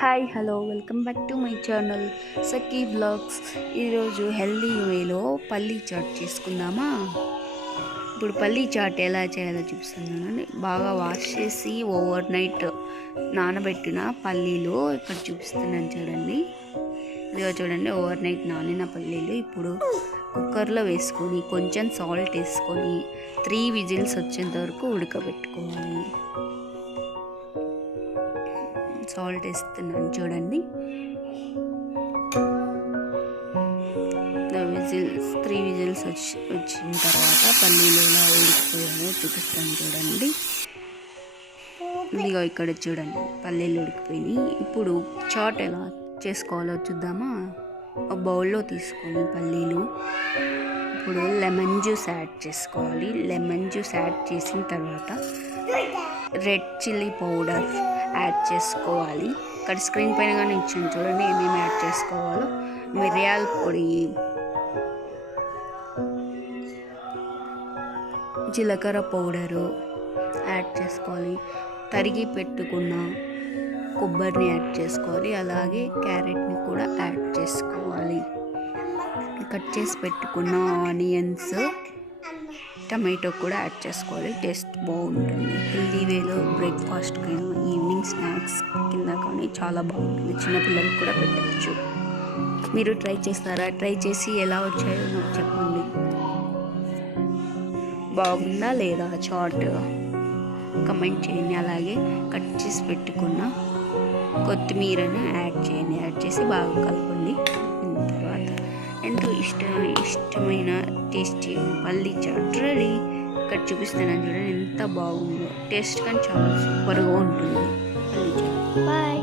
Hi hello welcome back to my channel Sakhi blogs. ఈరోజు healthy వేలో పల్లీ చాట్ చేసుకుందామా. ఇప్పుడు పల్లీ చాట్ ఎలా చేయాలో చూపిస్తున్నానండి. బాగా వాష్ చేసి ఓవర్ నైట్ నానబెట్టిన పల్లీలు ఇక్కడ చూపిస్తున్నాను చూడండి. ఇదిగో చూడండి, ఓవర్ నైట్ నానిన పల్లీలు ఇప్పుడు కుక్కర్లో వేసుకొని కొంచెం సాల్ట్ వేసుకొని 3 విజిల్స్ వచ్చేంత వరకు ఉడకబెట్టుకోవాలి. సాల్ట్ వేస్తున్నాను చూడండి. 3 విజిల్స్ వచ్చిన తర్వాత పల్లీలు ఎలా ఉడికిపోయాయో చూపిస్తాను చూడండి. ఇదిగో ఇక్కడ చూడండి, పల్లీలు ఉడికిపోయినాయి. ఇప్పుడు చాట్ ఎలా చేసుకోవాలో చూద్దామా. ఒక బౌల్లో తీసుకొని పల్లీలు ఇప్పుడు లెమన్ జ్యూస్ యాడ్ చేసుకోవాలి. లెమన్ జ్యూస్ యాడ్ చేసిన తర్వాత రెడ్ చిల్లీ పౌడర్ యాడ్ చేసుకోవాలి. ఇక్కడ స్క్రీన్ పైన కానీ ఇచ్చాను చూడండి ఏమేమి యాడ్ చేసుకోవాలో. మిరియాల పొడి, జీలకర్ర పౌడరు యాడ్ చేసుకోవాలి. తరిగి పెట్టుకున్న కొబ్బరిని యాడ్ చేసుకోవాలి. అలాగే క్యారెట్ని కూడా యాడ్ చేసుకోవాలి. కట్ చేసి పెట్టుకున్న ఆనియన్స్, టమాటో కూడా యాడ్ చేసుకోవాలి. టేస్ట్ బాగుంటుంది. హెల్దీ వేలో బ్రేక్ఫాస్ట్ కానీ ఈవినింగ్ స్నాక్స్ కింద కానీ చాలా బాగుంటుంది. చిన్నపిల్లలకు కూడా పెట్టచ్చు. మీరు ట్రై చేస్తారా? ట్రై చేసి ఎలా వచ్చాయో నాకు చెప్పండి. బాగుందా లేదా చాట్ కమెంట్ చేయండి. అలాగే కట్ చేసి పెట్టుకున్న కొత్తిమీరని యాడ్ చేయండి. యాడ్ చేసి బాగా కలపండి. తర్వాత ఎంతో ఇష్టమైన టేస్టీ పల్లీ చాట్ రెడీ. ఇక్కడ చూపిస్తున్నాను చూడండి ఎంత బాగుందో. టేస్ట్ కానీ చాలా సూపర్గా ఉంటుంది పల్లీ చాట్. బాయ్.